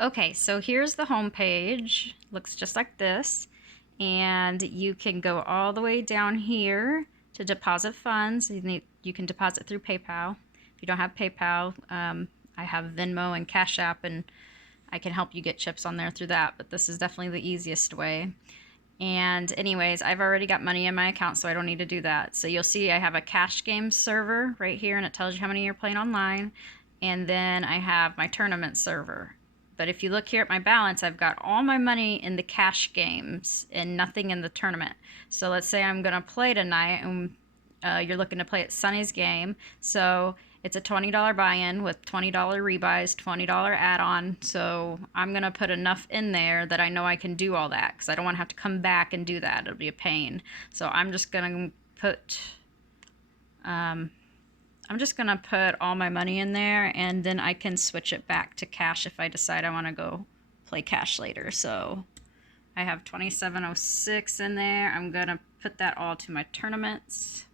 Okay, so here's the home page. Looks just like this. And you can go all the way down here to deposit funds. You can deposit through PayPal. If you don't have PayPal, I have Venmo and Cash App, and I can help you get chips on there through that. But this is definitely the easiest way. And anyways, I've already got money in my account, so I don't need to do that. So you'll see I have a cash game server right here, and it tells you how many you're playing online. And then I have my tournament server. But if you look here at my balance, I've got all my money in the cash games and nothing in the tournament. So let's say I'm going to play tonight, and you're looking to play at Sunny's game. So it's a $20 buy-in with $20 rebuys, $20 add-on. So I'm going to put enough in there that I know I can do all that because I don't want to have to come back and do that. It'll be a pain. So I'm just going to put all my money in there, and then I can switch it back to cash if I decide I want to go play cash later. So I have 2706 in there. I'm going to put that all to my tournaments.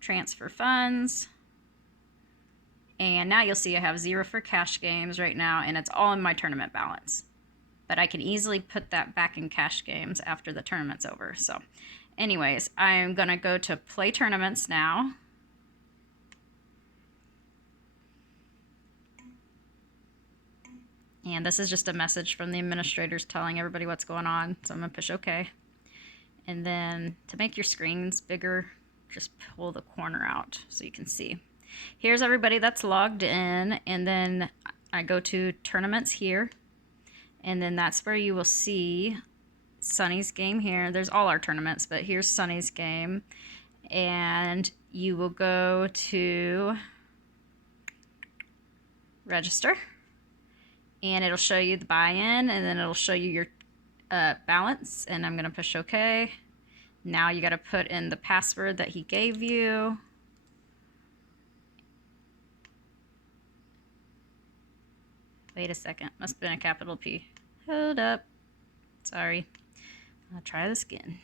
Transfer funds. And now you'll see I have 0 for cash games right now, and it's all in my tournament balance. But I can easily put that back in cash games after the tournament's over. So anyways, I'm going to go to play tournaments now. And this is just a message from the administrators telling everybody what's going on. So I'm going to push OK. And then to make your screens bigger, just pull the corner out so you can see. Here's everybody that's logged in, and then I go to tournaments here, and then that's where you will see Sunny's game here. There's all our tournaments, but here's Sunny's game, and you will go to register, and it'll show you the buy-in, and then it'll show you your balance, and I'm going to push OK. Now you got to put in the password that he gave you. Wait a second, must have been a capital P. Hold up. Sorry. I'll try this again.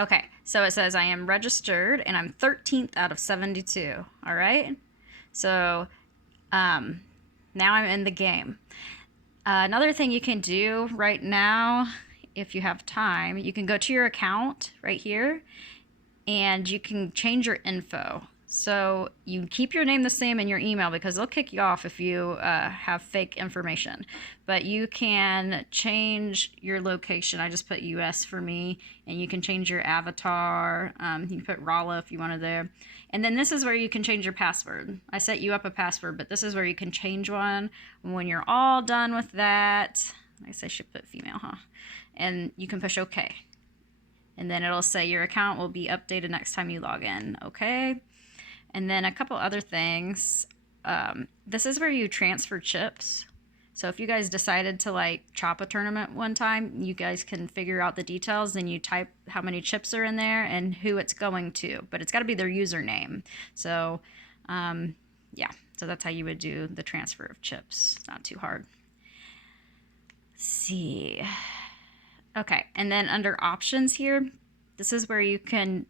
Okay, so it says I am registered and I'm 13th out of 72. All right. So now I'm in the game. Another thing you can do right now, if you have time, you can go to your account right here and you can change your info. So you keep your name the same in your email because they'll kick you off if you have fake information. But you can change your location. I just put US for me, and you can change your avatar. You can put Rala if you wanted there. And then this is where you can change your password. I set you up a password, but this is where you can change one. When you're all done with that, I guess I should put female, huh? And you can push OK. And then it'll say your account will be updated next time you log in. Okay. And then a couple other things. This is where you transfer chips. So if you guys decided to like chop a tournament one time, you guys can figure out the details. Then you type how many chips are in there and who it's going to. But it's got to be their username. So yeah, so that's how you would do the transfer of chips. Not too hard. Let's see. Okay, and then under options here, this is where you can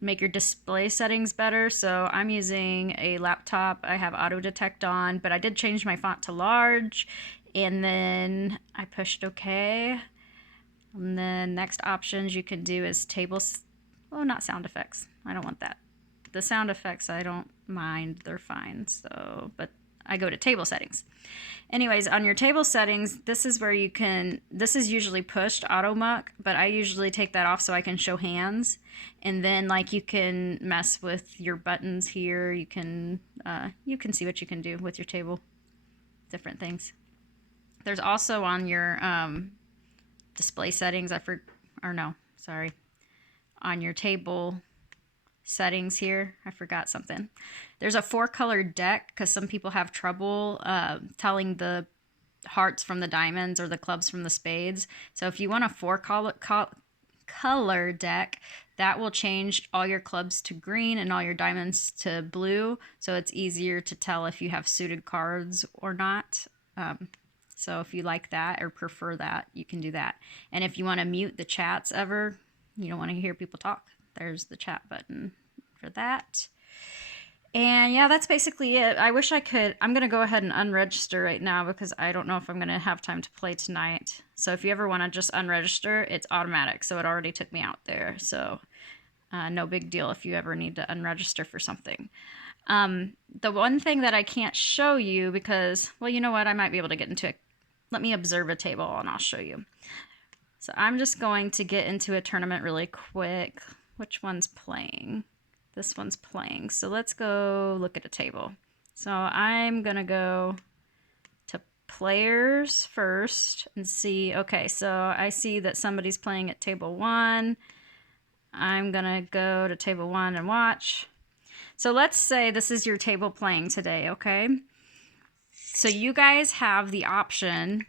make your display settings better. So I'm using a laptop. I have auto detect on, but I did change my font to large, and then I pushed OK. And then next options you can do is tables. Well, not sound effects. I don't want that. The sound effects I don't mind. They're fine. So, but I go to table settings. Anyways, on your table settings, this is where you can, this is usually pushed auto muck, but I usually take that off so I can show hands. And then like you can mess with your buttons here. You can see what you can do with your table, different things. There's also on your display settings, on your table settings here, I forgot something. There's a 4-color deck because some people have trouble telling the hearts from the diamonds or the clubs from the spades. So if you want a 4-color deck, that will change all your clubs to green and all your diamonds to blue. So it's easier to tell if you have suited cards or not. So if you like that or prefer that, you can do that. And if you want to mute the chats you don't want to hear people talk, there's the chat button for that. And yeah, that's basically it. I wish I could. I'm going to go ahead and unregister right now because I don't know if I'm going to have time to play tonight. So if you ever want to just unregister, it's automatic. So it already took me out there. So no big deal if you ever need to unregister for something. The one thing that I can't show you because, well, you know what? I might be able to get into it. Let me observe a table and I'll show you. So I'm just going to get into a tournament really quick. Which one's playing? This one's playing. So let's go look at a table. So I'm going to go to players first and see. Okay, so I see that somebody's playing at table 1. I'm going to go to table 1 and watch. So let's say this is your table playing today, okay? So you guys have the option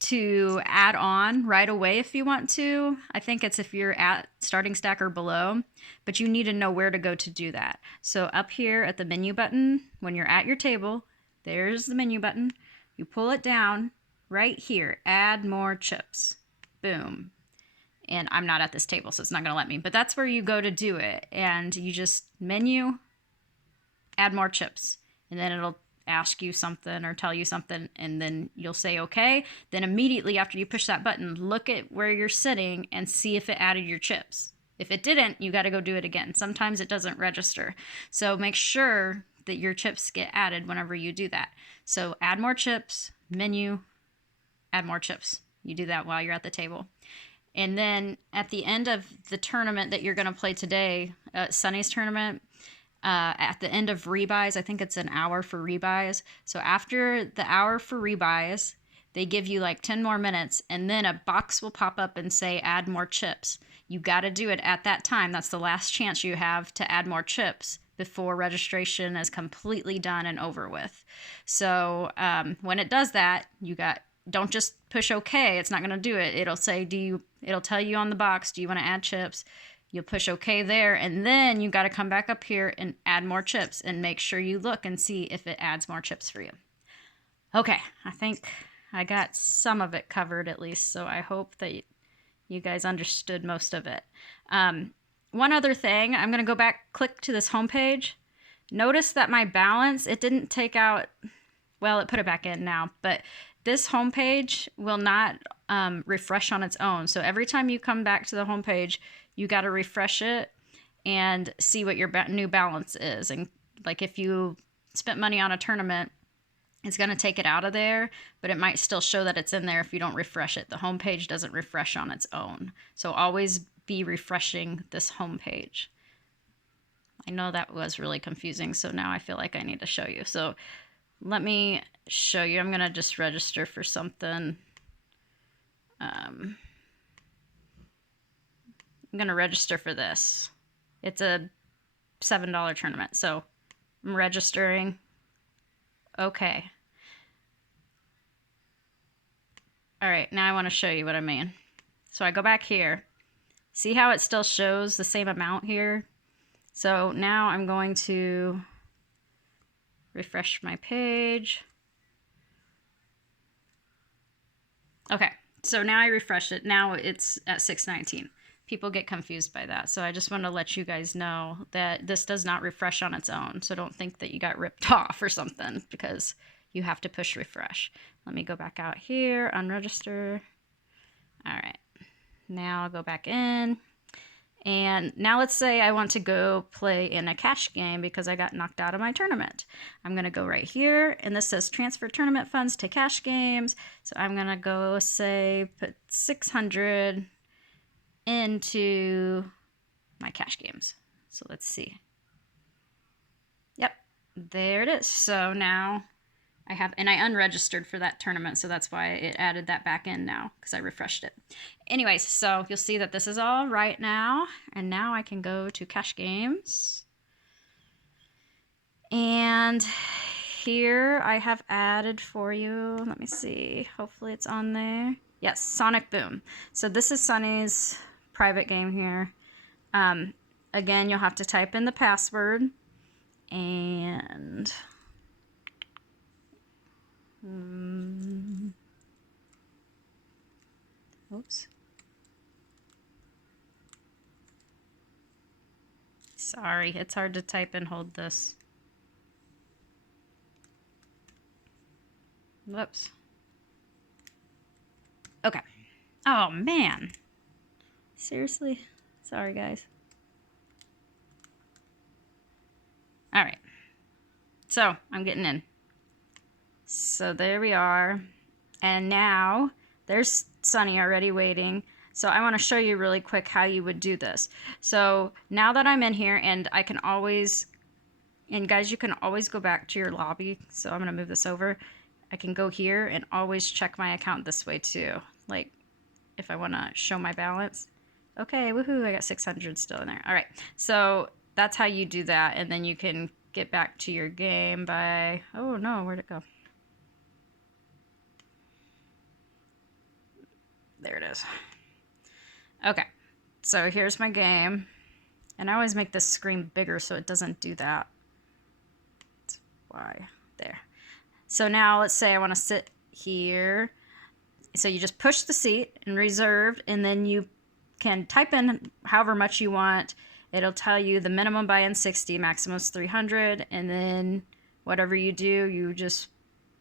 to add on right away if you want to. I think it's if you're at starting stack or below, but you need to know where to go to do that. So up here at the menu button, when you're at your table, there's the menu button. You pull it down right here, add more chips. Boom. And I'm not at this table, so it's not gonna let me, but that's where you go to do it. And you just menu, add more chips, and then it'll ask you something or tell you something, and then you'll say okay. Then immediately after you push that button, look at where you're sitting and see if it added your chips. If it didn't, you got to go do it again. Sometimes it doesn't register, so make sure that your chips get added whenever you do that. So add more chips, menu, add more chips. You do that while you're at the table. And then at the end of the tournament that you're going to play today, Sunny's tournament, at the end of rebuys, I think it's an hour for rebuys. So after the hour for rebuys, they give you like 10 more minutes, and then a box will pop up and say add more chips. You got to do it at that time. That's the last chance you have to add more chips before registration is completely done and over with. So when it does that, don't just push OK. It's not going to do it. It'll say, it'll tell you on the box, do you want to add chips? You'll push OK there, and then you got to come back up here and add more chips and make sure you look and see if it adds more chips for you. Okay, I think I got some of it covered at least, so I hope that you guys understood most of it. One other thing, I'm going to go back, click to this home page. Notice that my balance, it didn't take out, well, it put it back in now, but this home page will not refresh on its own. So every time you come back to the home page, you got to refresh it and see what your new balance is. And like if you spent money on a tournament, it's going to take it out of there, but it might still show that it's in there if you don't refresh it. The home page doesn't refresh on its own. So always be refreshing this home page. I know that was really confusing, so now I feel like I need to show you. So let me show you. I'm going to just register for something. I'm going to register for this. It's a $7 tournament, so I'm registering. Okay. All right, now I want to show you what I mean. So I go back here. See how it still shows the same amount here? So now I'm going to refresh my page. Okay, so now I refreshed it. Now it's at 619. People get confused by that. So I just want to let you guys know that this does not refresh on its own. So don't think that you got ripped off or something because you have to push refresh. Let me go back out here, unregister. All right, now I'll go back in. And now let's say I want to go play in a cash game because I got knocked out of my tournament. I'm going to go right here, and this says transfer tournament funds to cash games. So I'm going to go say put 600 into my cash games. So let's see. Yep, there it is. So now I have, and I unregistered for that tournament, so that's why it added that back in now, because I refreshed it. Anyways, so you'll see that this is all right now, and now I can go to cash games. And here I have added for you, let me see, hopefully it's on there. Yes, Sonic Boom. So this is Sunny's private game here. Again, you'll have to type in the password, and oops. Sorry, it's hard to type and hold this. Whoops. Okay. Oh, man. Seriously? Sorry, guys. All right. So, I'm getting in. So, there we are. And now, there's Sunny already waiting. So, I want to show you really quick how you would do this. So, now that I'm in here, and I can always... And guys, you can always go back to your lobby. So, I'm going to move this over. I can go here and always check my account this way, too. Like, if I want to show my balance. Okay, woohoo, I got 600 still in there. All right, so that's how you do that, and then you can get back to your game by... Oh, no, where'd it go? There it is. Okay, so here's my game, and I always make this screen bigger so it doesn't do that. That's why. There. So now let's say I want to sit here. So you just push the seat and reserved, and then you can type in however much you want. It'll tell you the minimum buy-in 60, maximum is 300, and then whatever you do, you just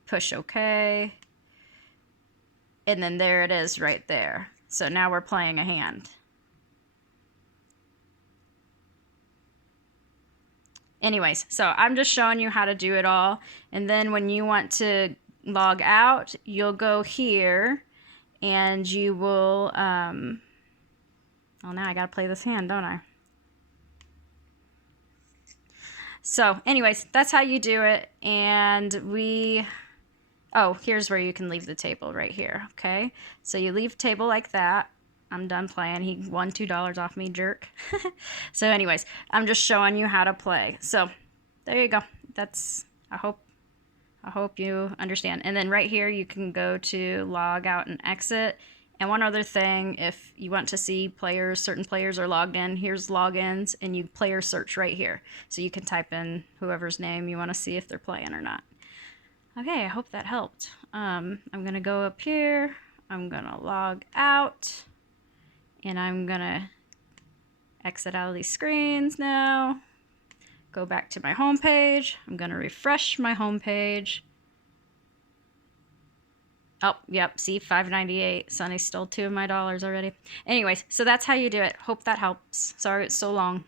push OK. And then there it is right there. So now we're playing a hand. Anyways, so I'm just showing you how to do it all. And then when you want to log out, you'll go here and you will, oh, now I gotta play this hand, don't I? So anyways, that's how you do it. And oh, here's where you can leave the table right here, okay? So you leave table like that. I'm done playing. He won $2 off me, jerk. So anyways, I'm just showing you how to play. So there you go. That's, I hope you understand. And then right here, you can go to log out and exit. And one other thing, if you want to see players, certain players are logged in, here's logins, and you player search right here. So you can type in whoever's name you want to see if they're playing or not. Okay, I hope that helped. I'm going to go up here. I'm going to log out. And I'm going to exit out of these screens now. Go back to my home page. I'm going to refresh my home page. Oh, yep, see, $5.98. Sunny stole $2 of my dollars already. Anyways, so that's how you do it. Hope that helps. Sorry it's so long.